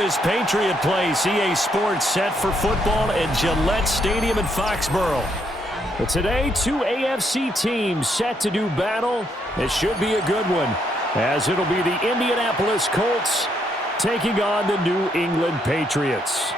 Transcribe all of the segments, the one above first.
is Patriot Place, EA Sports set for football at Gillette Stadium in Foxborough. But today, two AFC teams set to do battle. It should be a good one, as it'll be the Indianapolis Colts taking on the New England Patriots.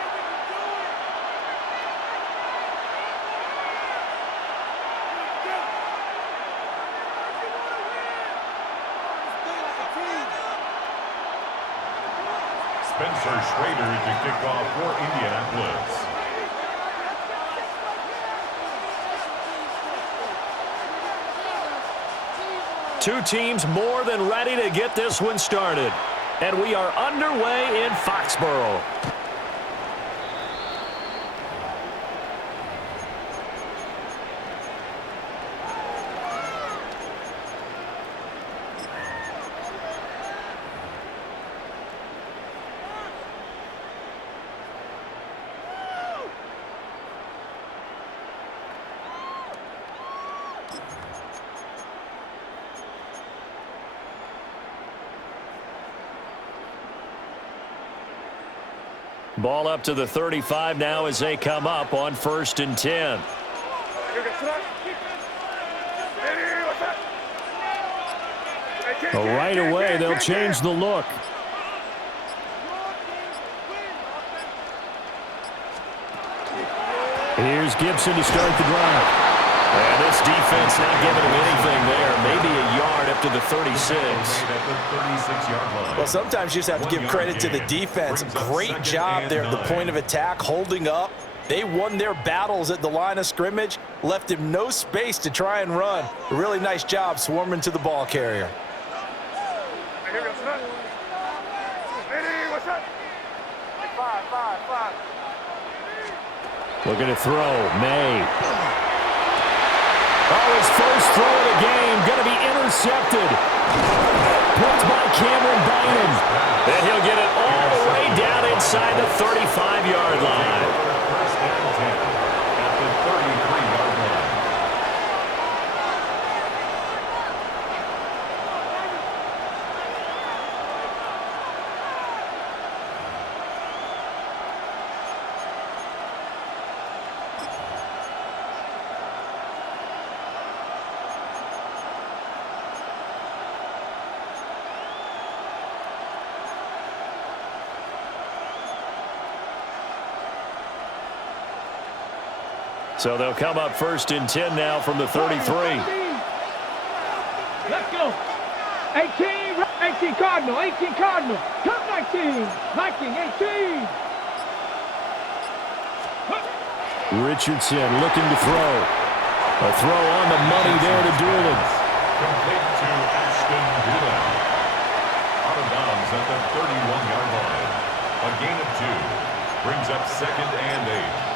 Spencer Schrader to kick off for Indianapolis. Two teams more than ready to get this one started. And we are underway in Foxborough. Ball up to the 35 now as they come up on 1st and 10. Right away, they'll change the look. Here's Gibson to start the drive. And this defense not giving him anything there. Maybe a yard up to the 36. Well, sometimes you just have to give credit to the defense. Great job there at the point of attack, holding up. They won their battles at the line of scrimmage, left him no space to try and run. A really nice job swarming to the ball carrier. Looking to throw, May. Oh, his first throw of the game, going to be intercepted. Picked by Cameron Bynum. And he'll get it all the way down inside the 35-yard line. First and 10 at the 33-yard line. So they'll come up 1st and 10 now from the 33. Let's go. 18 Cardinal, 18 Cardinal. Come 19, 18. Richardson looking to throw. A throw on the money there to Doolan. Complete to Ashton Doolan. Out of bounds at the 31-yard line. A gain of 2. Brings up 2nd and 8.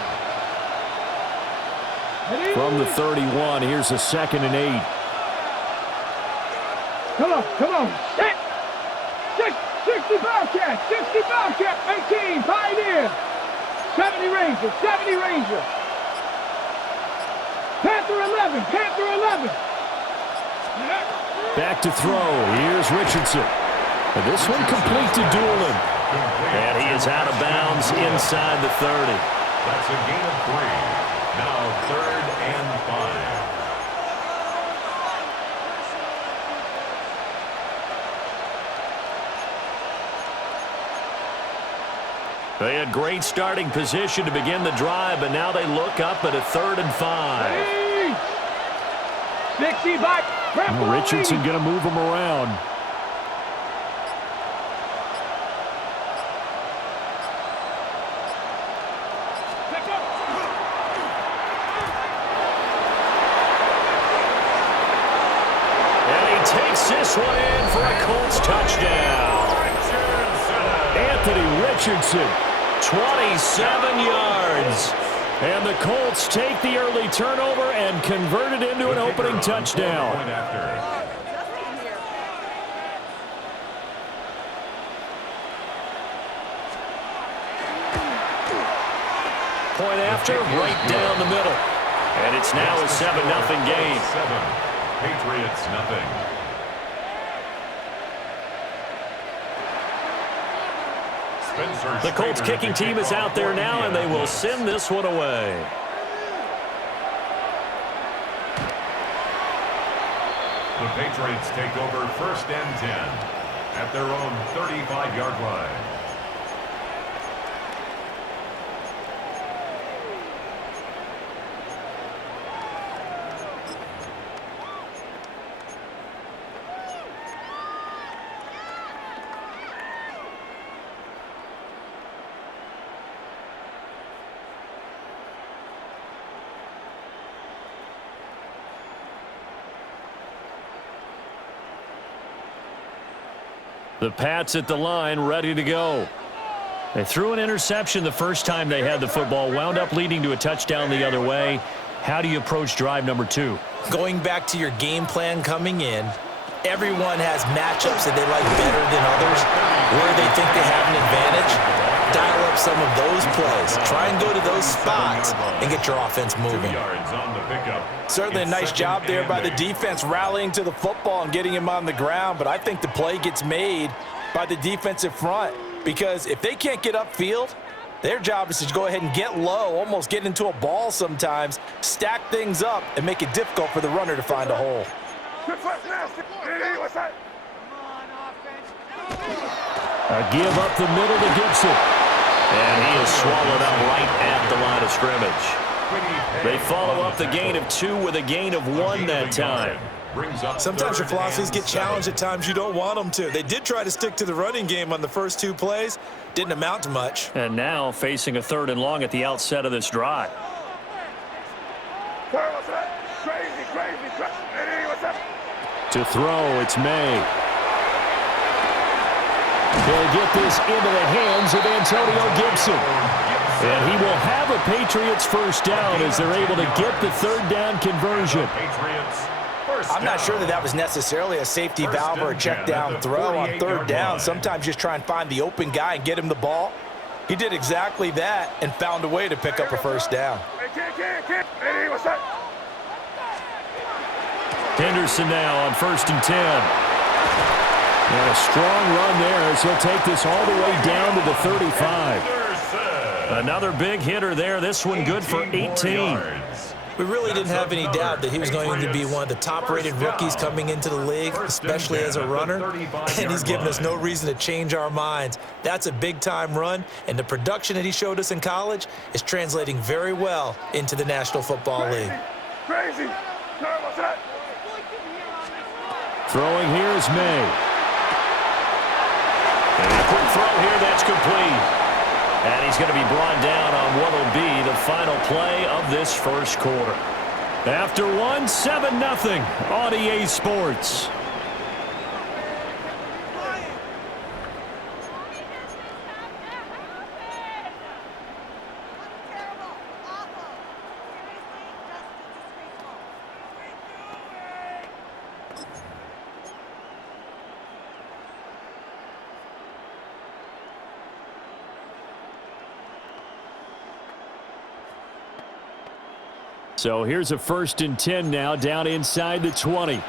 From the 31, here's a 2nd and 8. Come on. Set. 60 Bobcat, 18, Pioneer. 70 Ranger. Panther 11. Back to throw. Here's Richardson. And this one complete to Doolan. And he is out of bounds inside the 30. That's a gain of 3. Now 3rd and 5. They had great starting position to begin the drive, but now they look up at a 3rd and 5. 60 back. Richardson going to move him around. This one in for a Colts touchdown. Anthony Richardson, 27 yards. And the Colts take the early turnover and convert it into an opening touchdown. Point after, right down the middle. And it's now a 7-0 game. 7. Patriots nothing. The Colts kicking team is out there now, and they will send this one away. The Patriots take over 1st and 10 at their own 35-yard line. The Pats at the line, ready to go. They threw an interception the first time they had the football, wound up leading to a touchdown the other way. How do you approach drive number 2? Going back to your game plan coming in, everyone has matchups that they like better than others, where they think they have an advantage. Dial up some of those plays. Try and go to those spots and get your offense moving. Certainly a nice job there by the defense rallying to the football and getting him on the ground, but I think the play gets made by the defensive front because if they can't get upfield, their job is to go ahead and get low, almost get into a ball sometimes, stack things up, and make it difficult for the runner to find a hole. A give up the middle to Gibson. And he is swallowed up right at the line of scrimmage. They follow up the gain of 2 with a gain of 1 that time. Sometimes your philosophies get challenged at times you don't want them to. They did try to stick to the running game on the first 2 plays. Didn't amount to much. And now facing a 3rd and long at the outset of this drive. To throw, it's May. He'll get this into the hands of Antonio Gibson. And he will have a Patriots first down as they're able to get the 3rd down conversion. I'm not sure that was necessarily a safety valve or a check down throw on 3rd down. Sometimes just try and find the open guy and get him the ball. He did exactly that and found a way to pick up a first down. Henderson now on 1st and 10. And a strong run there as he'll take this all the way down to the 35. Another big hitter there. This one good for 18. We really didn't have any doubt that he was going to be one of the top-rated rookies coming into the league, especially as a runner, and he's given us no reason to change our minds. That's a big-time run, and the production that he showed us in college is translating very well into the National Football League. Throwing here is May. And a quick throw here, that's complete. And he's going to be brought down on what will be the final play of this first quarter. After 1, 7-0 on EA Sports. So here's a 1st and 10 now, down inside the 20. They'll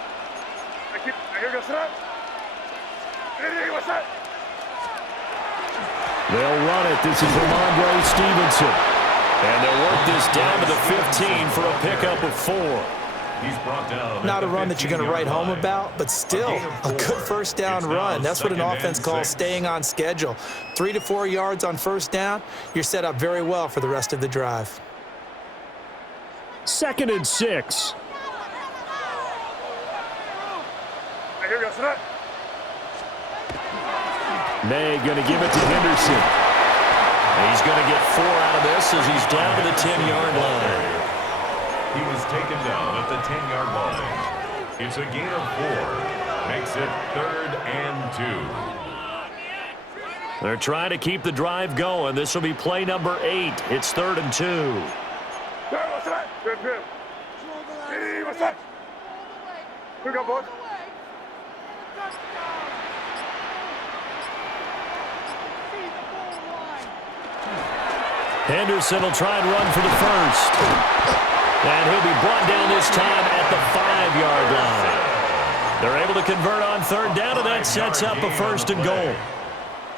run it. This is Ramondre Stevenson. And they'll work this down to the 15 for a pickup of 4. He's brought down. Not a run that you're going to write home about, but still a good first down run. That's what an offense calls staying on schedule. 3 to 4 yards on first down. You're set up very well for the rest of the drive. 2nd and 6. May going to give it to Henderson. He's going to get 4 out of this as he's down to the 10-yard line. He was taken down at the 10-yard line. It's a gain of 4. Makes it 3rd and 2. They're trying to keep the drive going. This will be play number 8. It's 3rd and 2. Henderson will try and run for the first. And he'll be brought down this time at the 5-yard line. They're able to convert on 3rd down, and that sets up a 1st and goal.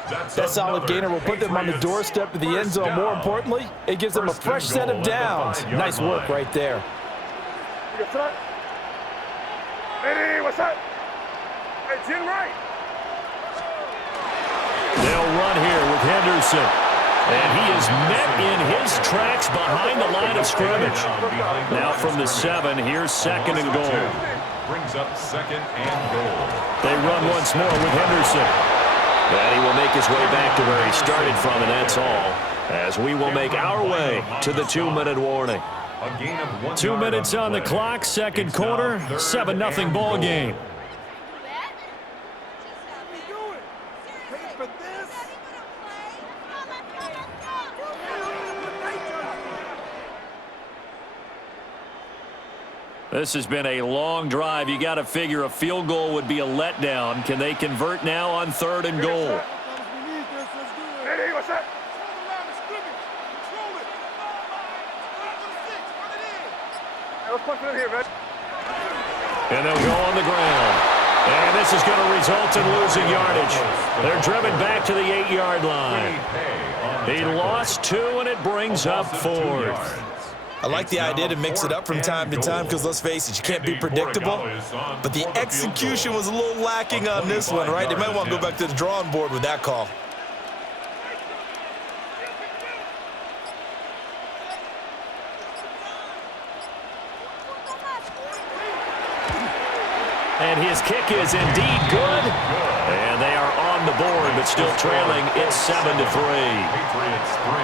That solid gainer will put them on the doorstep of the end zone. More importantly, it gives them a fresh set of downs. Nice work right there. Hey, what's up? Hey, Jim Wright. They'll run here with Henderson. And he is met in his tracks behind the line of scrimmage. Now from the 7, here's 2nd and goal. Brings up 2nd and goal. They run once more with Henderson. And he will make his way back to where he started from, and that's all. As we will make our way to the 2-minute warning. 2 minutes on the clock, 2nd quarter, 7-0 ball game. This has been a long drive. You got to figure a field goal would be a letdown. Can they convert now on 3rd and goal? Hey, what's up? Let's punch it in here, man. And they'll go on the ground. And this is going to result in losing yardage. They're driven back to the 8-yard line. He lost 2, and it brings up 4th. I like the idea to mix it up from time to time because, let's face it, you can't be predictable. But the execution was a little lacking on this one, right? They might want to go back to the drawing board with that call. And his kick is indeed good. And they are on the board, but still trailing. It's 7-3.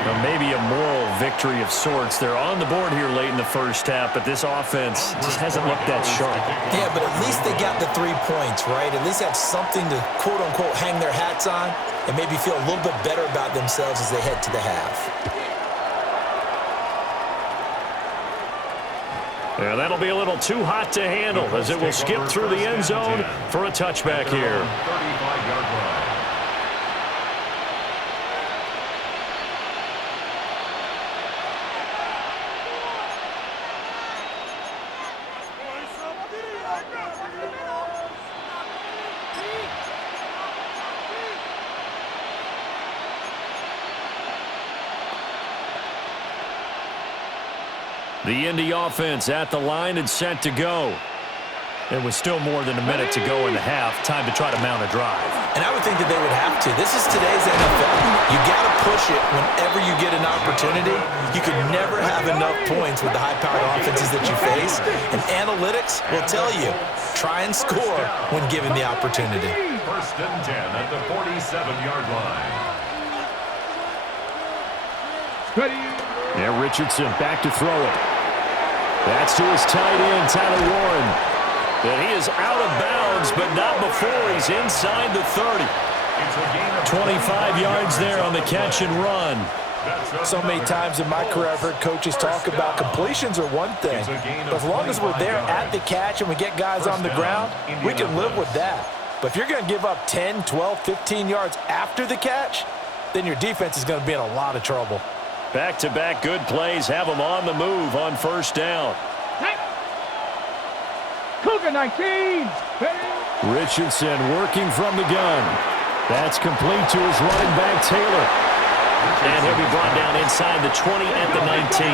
Now, maybe a moral victory of sorts. They're on the board here late in the first half, but this offense just hasn't looked that sharp. Yeah, but at least they got the 3 points, right? At least have something to, quote-unquote, hang their hats on and maybe feel a little bit better about themselves as they head to the half. Yeah, that'll be a little too hot to handle as it will skip through the end zone for a touchback here. 35-yard line. The Indy offense at the line and set to go. It was still more than a minute to go in the half. Time to try to mount a drive. And I would think that they would have to. This is today's NFL. You got to push it whenever you get an opportunity. You could never have enough points with the high-powered offenses that you face. And analytics will tell you, try and score when given the opportunity. 1st and 10 at the 47-yard line. Ready. Yeah, Richardson back to throw it. That's to his tight end, Tyler Warren. And he is out of bounds, but not before he's inside the 30. 25 yards there on the catch and run. So many times in my career I've heard coaches talk about completions are one thing. But as long as we're there at the catch and we get guys on the ground, we can live with that. But if you're going to give up 10, 12, 15 yards after the catch, then your defense is going to be in a lot of trouble. Back-to-back good plays have them on the move on 1st down. Cougar 19. Richardson working from the gun. That's complete to his running back, Taylor. And he'll be brought down inside the 20 at the 19.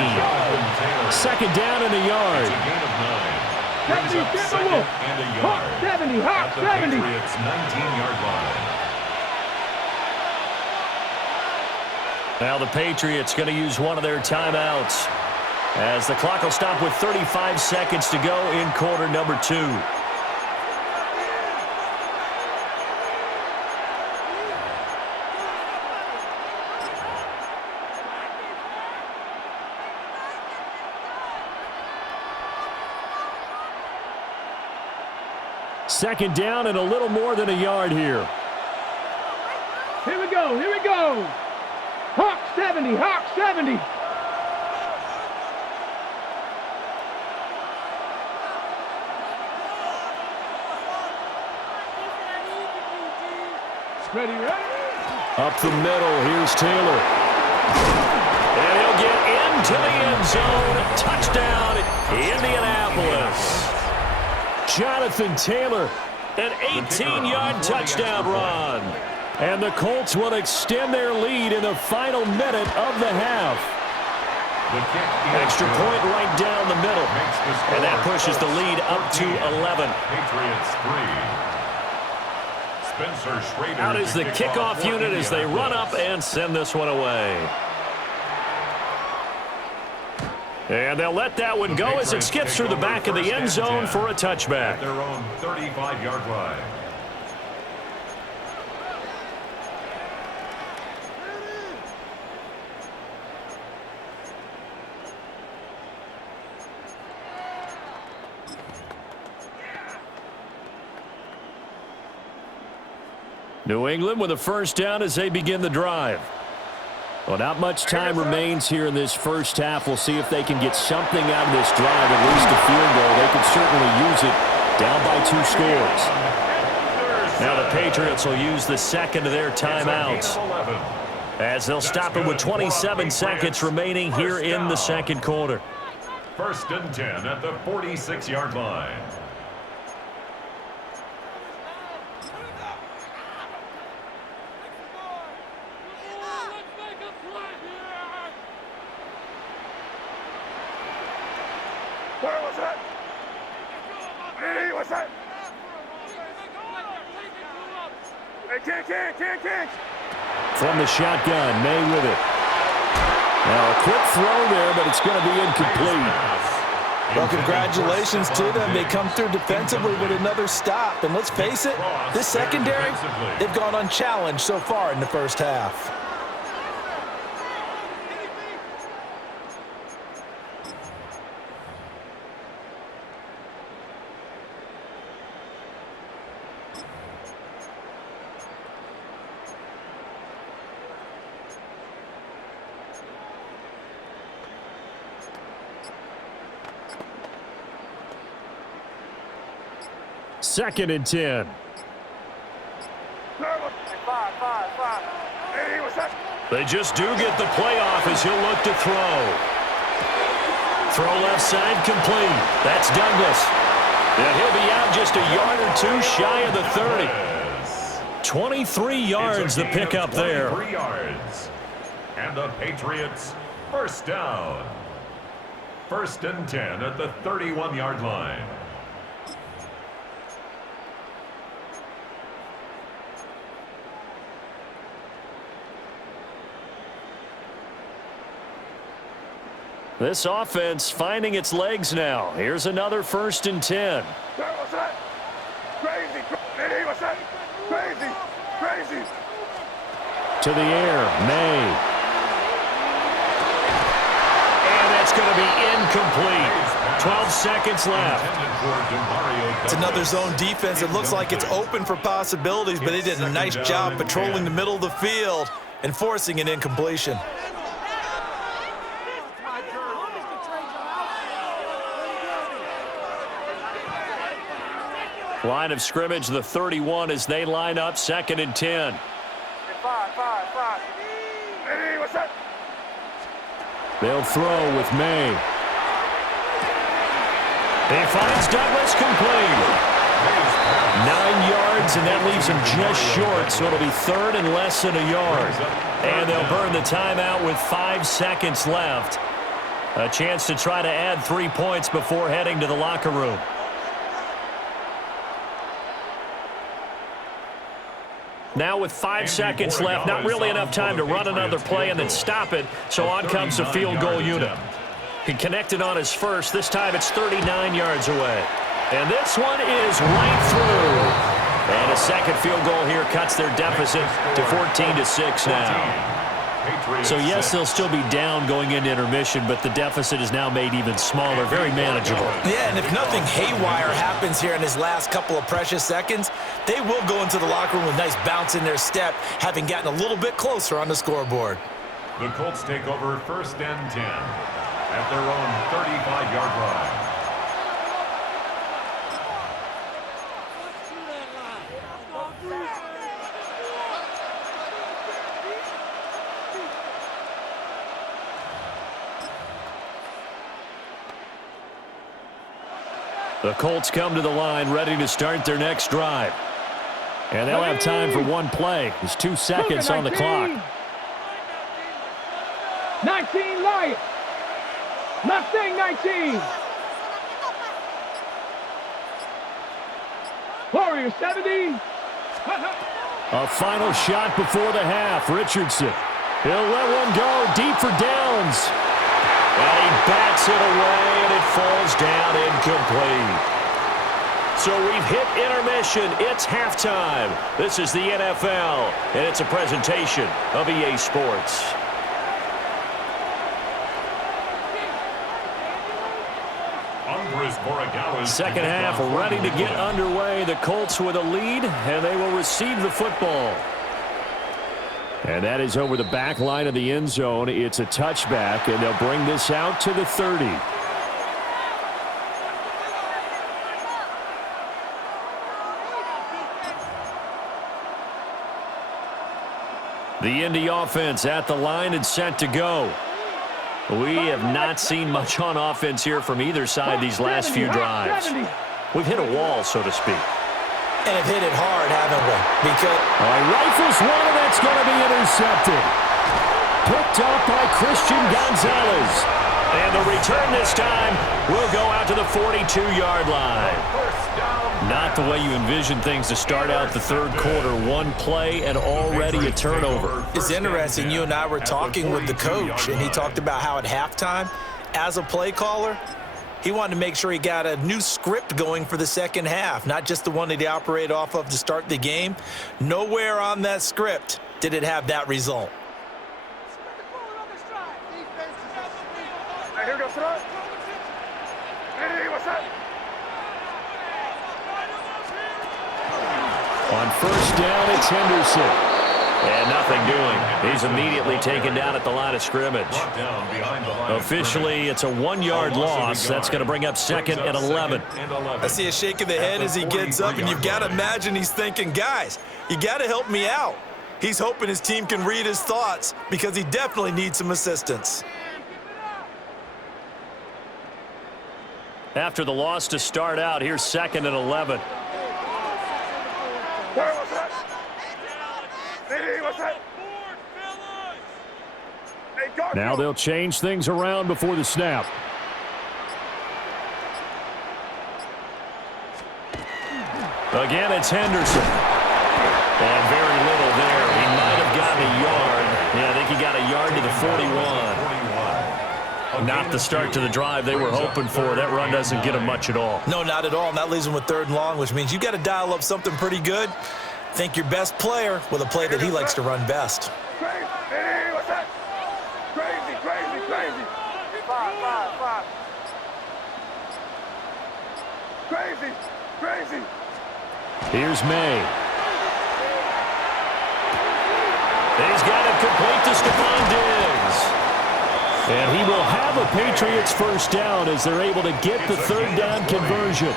2nd down and a yard. 70, Hawk 70, Hawk 70. Patriots 19-yard line. Now the Patriots going to use one of their timeouts as the clock will stop with 35 seconds to go in quarter number 2. Second down and a little more than a yard here. Here we go, here we go. Hawk 70, Hawk 70. Ready, ready. Up the middle, here's Taylor. And he'll get into the end zone. Touchdown, Indianapolis. Jonathan Taylor, an 18-yard touchdown run. And the Colts will extend their lead in the final minute of the half. Extra point right down the middle. And that pushes the lead up to 11. Patriots 3. Spencer Schrader out is the kickoff unit as they run up and send this one away. And they'll let that one go as it skips through the back of the end zone for a touchback. At their own 35-yard line. New England with a first down as they begin the drive. Well, not much time remains here in this first half. We'll see if they can get something out of this drive, at least a field goal. They could certainly use it down by 2 scores. Now the Patriots will use the second of their timeouts as they'll stop it with 27 seconds remaining here in the second quarter. 1st and 10 at the 46-yard line. From the shotgun, May with it. Now a quick throw there, but it's going to be incomplete. Well, congratulations to them. They come through defensively with another stop. And let's face it, this secondary, they've gone unchallenged so far in the first half. Second and 10. They just do get the playoff as he'll look to throw. Throw left side complete. That's Douglas. And he'll be out just a yard or 2 shy of the 30. 23 yards the pickup there. 23 yards. And the Patriots first down. 1st and 10 at the 31-yard line. This offense finding its legs now. Here's another 1st and 10. To the air, May. And that's going to be incomplete. 12 seconds left. It's another zone defense. It looks like it's open for possibilities, but they did a nice job patrolling the middle of the field and forcing an incompletion. Line of scrimmage, the 31 as they line up 2nd and 10. They'll throw with May. He finds Douglas complete. 9 yards, and that leaves him just short, so it'll be 3rd and less than a yard. And they'll burn the timeout with 5 seconds left. A chance to try to add 3 points before heading to the locker room. Now with 5 seconds left, not really enough time to run another play and then stop it, so on comes the field goal unit. He connected on his first. This time it's 39 yards away. And this one is right through. And a second field goal here cuts their deficit to 14-6 now. So yes, they'll still be down going into intermission, but the deficit is now made even smaller, very manageable. Yeah, and if nothing haywire happens here in his last couple of precious seconds, they will go into the locker room with nice bounce in their step, having gotten a little bit closer on the scoreboard. The Colts take over 1st and 10 at their own 35-yard line. The Colts come to the line ready to start their next drive. And they'll have time for one play. There's 2 seconds on the clock. 19, Lions. Mustang 19. Warrior 70. A final shot before the half. Richardson. He'll let one go deep for Downs. And he bats it away, and it falls down incomplete. So we've hit intermission. It's halftime. This is the NFL, and it's a presentation of EA Sports. Second half ready to get underway. The Colts with a lead, and they will receive the football. And that is over the back line of the end zone. It's a touchback, and they'll bring this out to the 30. The Indy offense at the line and set to go. We have not seen much on offense here from either side these last few drives. We've hit a wall, so to speak. And have hit it hard, haven't we? Because rifles one, and that's going to be intercepted. Picked up by Christian Gonzalez. And the return this time will go out to the 42-yard line. Not the way you envision things to start out the third quarter. One play and already a turnover. It's interesting. You and I were talking with the coach, and he talked about how at halftime, as a play caller, he wanted to make sure he got a new script going for the second half, not just the one that he operated off of to start the game. Nowhere on that script did it have that result. Here goes front. Hey, what's up? On first down, it's Henderson. And nothing doing. He's immediately taken down at the line of scrimmage. Officially, it's a 1-yard loss. That's going to bring up second and 11. I see a shake of the head as he gets up, and you've got to imagine he's thinking, guys, you got to help me out. He's hoping his team can read his thoughts because he definitely needs some assistance. After the loss to start out, here's second and 11. Now they'll change things around before the snap. Again, it's Henderson. And very little there. He might have gotten a yard. Yeah, I think he got a yard to the 41. Not the start to the drive they were hoping for. That run doesn't get them much at all. No, not at all. And that leaves them with third and long, which means you've got to dial up something pretty good. Think your best player with a play that he likes to run best. Hey, what's that? Crazy. 5. Crazy. Here's May. He's got it complete to Stephon Diggs. And he will have a Patriots first down as they're able to get the third down conversion.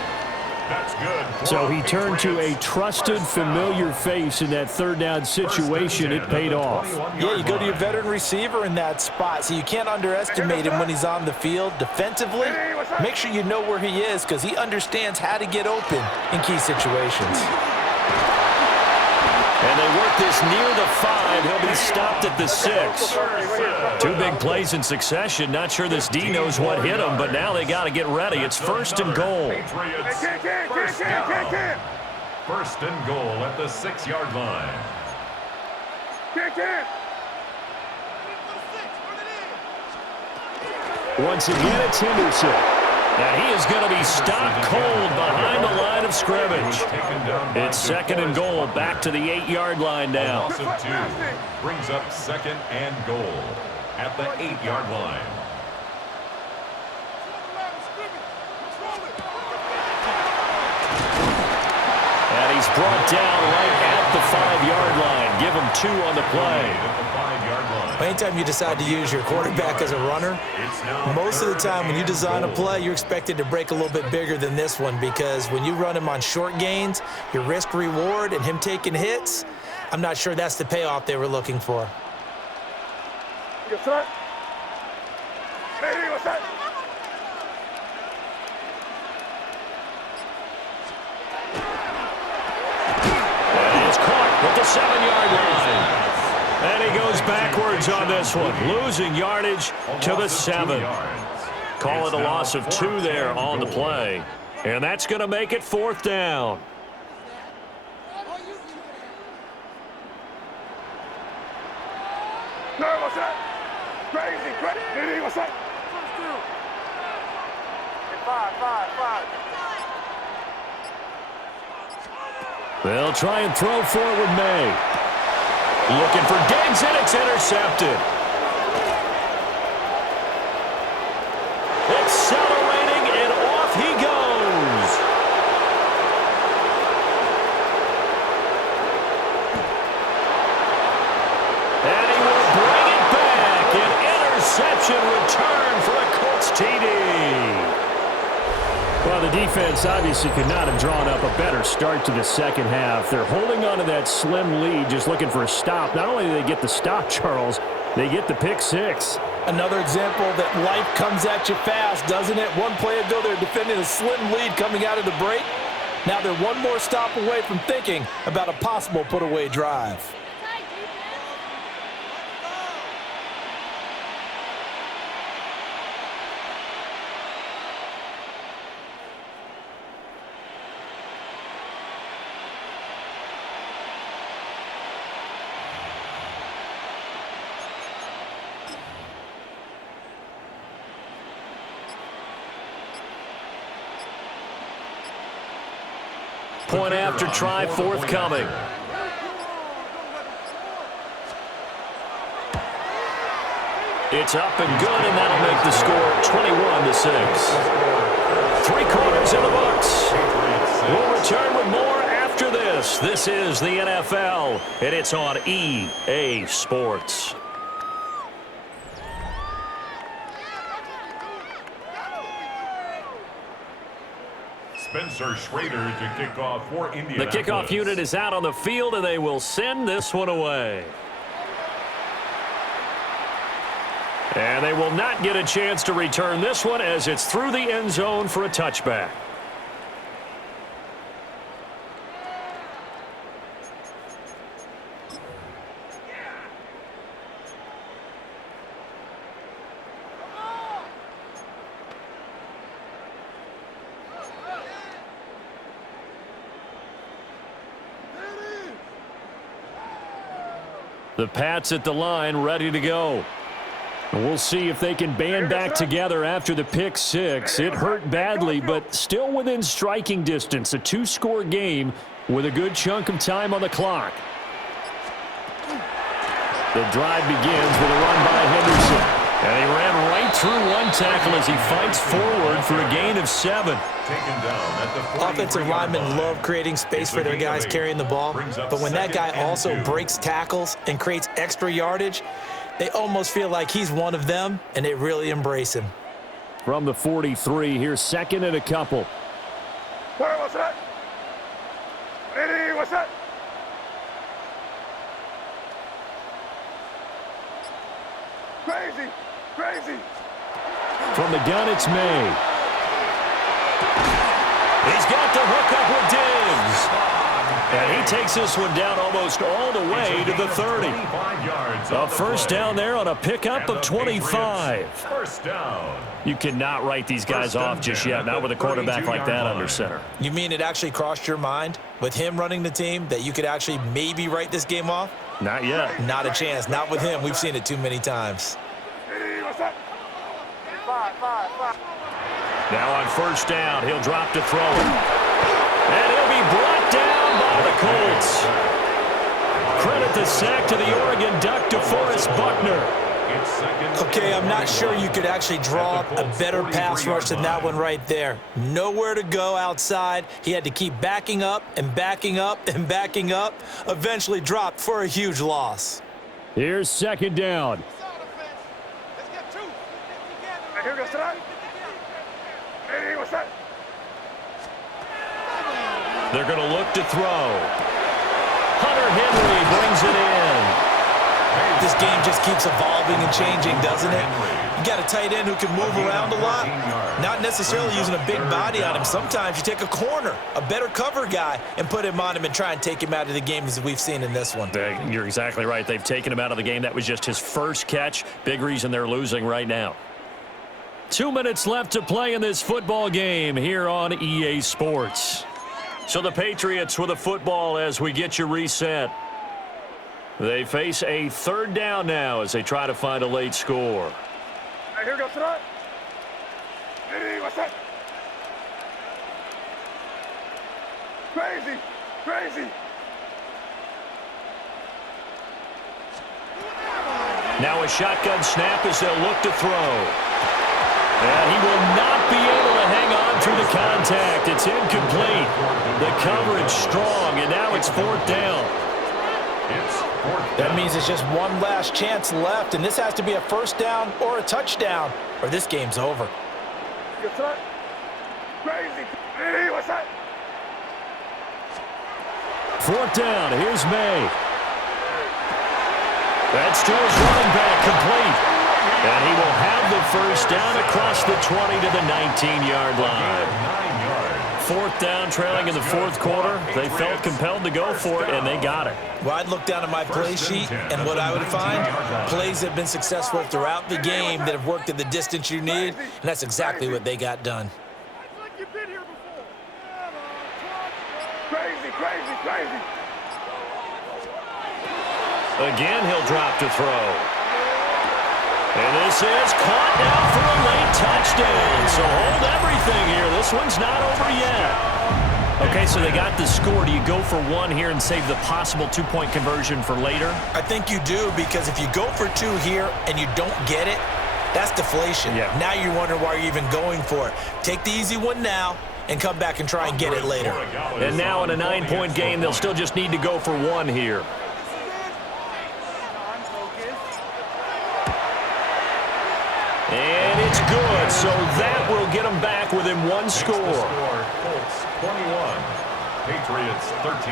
That's good. So he turned to a trusted, familiar face in that third down situation. It paid off. Yeah, you go to your veteran receiver in that spot, so you can't underestimate him when he's on the field. Defensively, make sure you know where he is because he understands how to get open in key situations. And they work this near the 5. He'll be stopped at the 6. 2 big plays in succession. Not sure this D knows what hit him, but now they got to get ready. It's first and goal. First and goal at the 6-yard line. Once again, it's Henderson. And he is going to be stopped cold behind the line of scrimmage. It's second and goal, back to the 8-yard line now. Loss of 2 brings up second and goal at the 8-yard line. And he's brought down right at the 5-yard line. Give him 2 on the play. Anytime you decide to use your quarterback as a runner, most of the time when you design a play, you're expected to break a little bit bigger than this one because when you run him on short gains, your risk-reward and him taking hits, I'm not sure that's the payoff they were looking for. What's that? the 7-yard line. And he goes backwards on this one, losing yardage to the 7. Call it a loss of 2 there on the play. And that's going to make it 4th down. What's that? Crazy. What's that? 5. They'll try and throw for it with May. Looking for Diggs, and it's intercepted. Accelerating, and off he goes. And he will bring it back. An interception return for a Colts TD. Well, the defense obviously could not have drawn up a better start to the second half. They're holding on to that slim lead, just looking for a stop. Not only do they get the stop, Charles, they get the pick 6. Another example that life comes at you fast, doesn't it? One play ago, they're defending a slim lead coming out of the break. Now they're one more stop away from thinking about a possible put-away drive. Point after try forthcoming. It's up and good, and that'll make the score 21-6. 3 quarters in the books. We'll return with more after this. This is the NFL, and it's on EA Sports. Spencer Schrader to kick off for Indianapolis. The kickoff unit is out on the field, and they will send this one away. And they will not get a chance to return this one as it's through the end zone for a touchback. The Pats at the line, ready to go. And we'll see if they can band back together after the pick 6. It hurt badly, but still within striking distance. A 2-score game with a good chunk of time on the clock. The drive begins with a run by Henderson. And he ran right through one tackle as he fights forward for a gain of 7. Offensive linemen love creating space for their guys carrying the ball, but when that guy also breaks tackles and creates extra yardage, they almost feel like he's one of them, and they really embrace him. From the 43, here's 2nd and a couple. What's that? What's that? Crazy. From the gun, it's May. He's got the hook up with Diggs. And he takes this one down almost all the way to the 30. A first down there on a pickup of 25. First down. You cannot write these guys off just yet, not with a quarterback like that under center. You mean it actually crossed your mind with him running the team that you could actually maybe write this game off? Not yet. Not a chance. Not with him. We've seen it too many times. Now on first down, he'll drop to throw it. And he'll be brought down by the Colts. Credit the sack to the Oregon Duck, DeForest Buckner. Okay, I'm not sure you could actually draw up a better pass rush than that one right there. Nowhere to go outside. He had to keep backing up and backing up and backing up. Eventually dropped for a huge loss. Here's 2nd down. Here goes that. What's that? They're going to look to throw. Hunter Henry brings it in. This game just keeps evolving and changing, doesn't it? You got a tight end who can move around a lot, not necessarily using a big body on him. Sometimes you take a corner, a better cover guy, and put him on him and try and take him out of the game as we've seen in this one. You're exactly right. They've taken him out of the game. That was just his first catch. Big reason they're losing right now. 2 minutes left to play in this football game here on EA Sports. So the Patriots with a football as we get you reset. They face a third down now as they try to find a late score. Hey, here we go, tonight. Hey, what's that? Crazy, crazy. Now a shotgun snap as they'll look to throw. And he will not be able to hang on through the contact. It's incomplete. The coverage strong, and now it's fourth down. That means it's just one last chance left, and this has to be a first down or a touchdown, or this game's over. Crazy. Hey, what's that? Fourth down. Here's May. That's to his running back, complete. And he will have the first down across the 20 to the 19-yard line. Fourth down, trailing in the fourth quarter. They felt compelled to go for it, and they got it. Well, I'd look down at my play sheet, and what I would find, plays that have been successful throughout the game that have worked at the distance you need, and that's exactly what they got done. Crazy, crazy, crazy. Again, he'll drop to throw. And this is caught now for a late touchdown. So hold everything here. This one's not over yet. Okay, so they got the score. Do you go for one here and save the possible two-point conversion for later? I think you do, because if you go for two here and you don't get it, that's deflation. Yeah. Now you're wondering why you're even going for it. Take the easy one now and come back and try and get it later. And now in a 9-point game, they'll still just need to go for one here. And it's good, so that will get them back within one score. Colts 21, Patriots 13.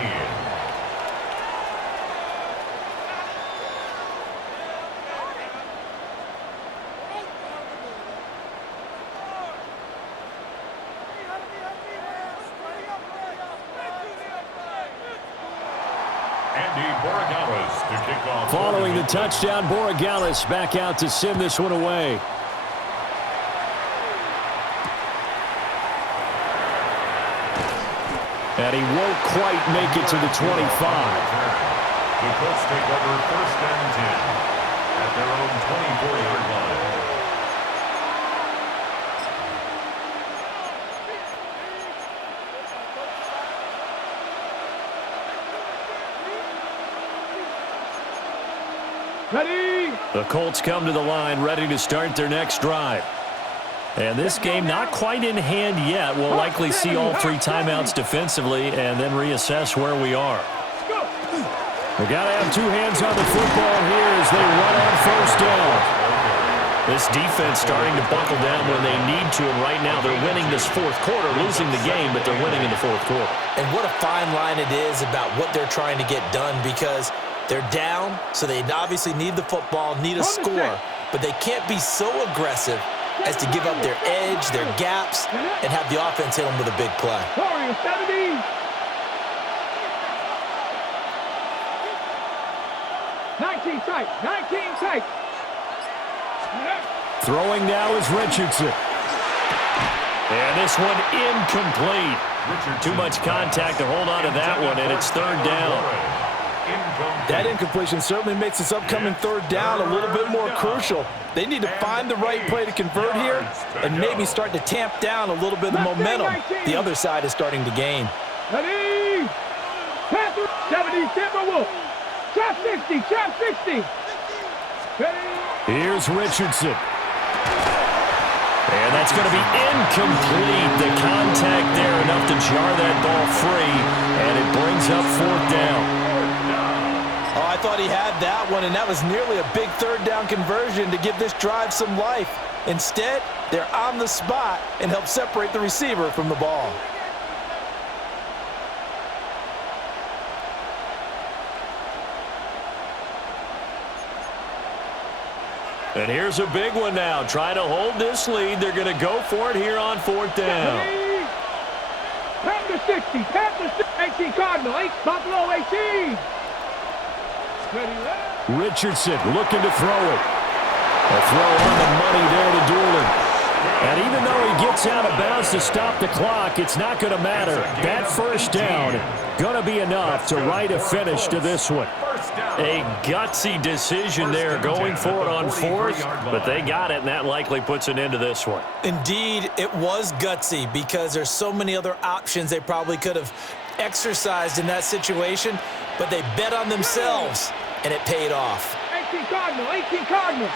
Andy Borregales to kick off. Following the touchdown, Borregales back out to send this one away. And he won't quite make it to the 25. The Colts take over first and 10 at their own 24-yard line. Ready? The Colts come to the line ready to start their next drive. And this game not quite in hand yet. We'll likely see all three timeouts defensively and then reassess where we are. We got to have two hands on the football here as they run on first down. This defense starting to buckle down when they need to, and right now they're winning this fourth quarter, losing the game, but they're winning in the fourth quarter. And what a fine line it is about what they're trying to get done, because they're down, so they obviously need the football, need a score, but they can't be so aggressive as to give up their edge, their gaps, and have the offense hit them with a big play. 70. 19 tight, 19 tight. Throwing now is Richardson. And this one incomplete. Too much contact to hold on to that one, and it's third down. That incompletion certainly makes this upcoming third down a little bit more crucial. They need to find the right play to convert here and maybe start to tamp down a little bit of the momentum the other side is starting to gain. Ready? Panther 70, Timberwolf. Trap 60, trap 60. Ready? Here's Richardson. And that's going to be incomplete. The contact there enough to jar that ball free, and it brings up fourth down. Oh, I thought he had that one, and that was nearly a big third down conversion to give this drive some life. Instead, they're on the spot and help separate the receiver from the ball. And here's a big one now. Trying to hold this lead. They're going to go for it here on 4th down. Panther 60, Panther 18 Cardinal, 8 Buffalo 18. Richardson looking to throw it. A throw on the money there to Doolan. And even though he gets out of bounds to stop the clock, it's not going to matter. That first down going to be enough to write a finish to this one. A gutsy decision there going for it on 4th, but they got it, and that likely puts an end to this one. Indeed, it was gutsy because there's so many other options they probably could have exercised in that situation, but they bet on themselves, and it paid off. 18 Cardinal, 18 Cardinal.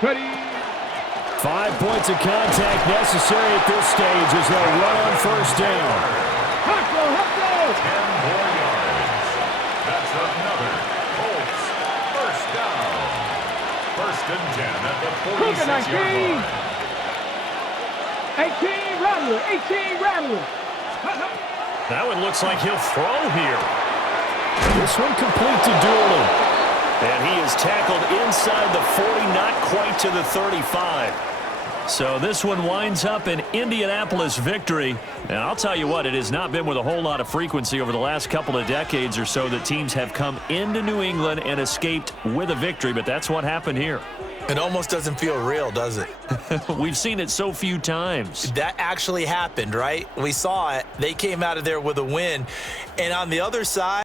Ready. 5 points of contact necessary at this stage as they'll run on 1st down. Huckle, Huckle. 10 more yards. That's another Colts 1st down. 1st and 10 at the 46-yard line. 18 Rattler, 18 Rattler. That one looks like he'll throw here. This one complete to Doolan. And he is tackled inside the 40, not quite to the 35. So this one winds up an Indianapolis victory. And I'll tell you what, it has not been with a whole lot of frequency over the last couple of decades or so that teams have come into New England and escaped with a victory, but that's what happened here. It almost doesn't feel real, does it? We've seen it so few times. That actually happened, right? We saw it. They came out of there with a win. And on the other side,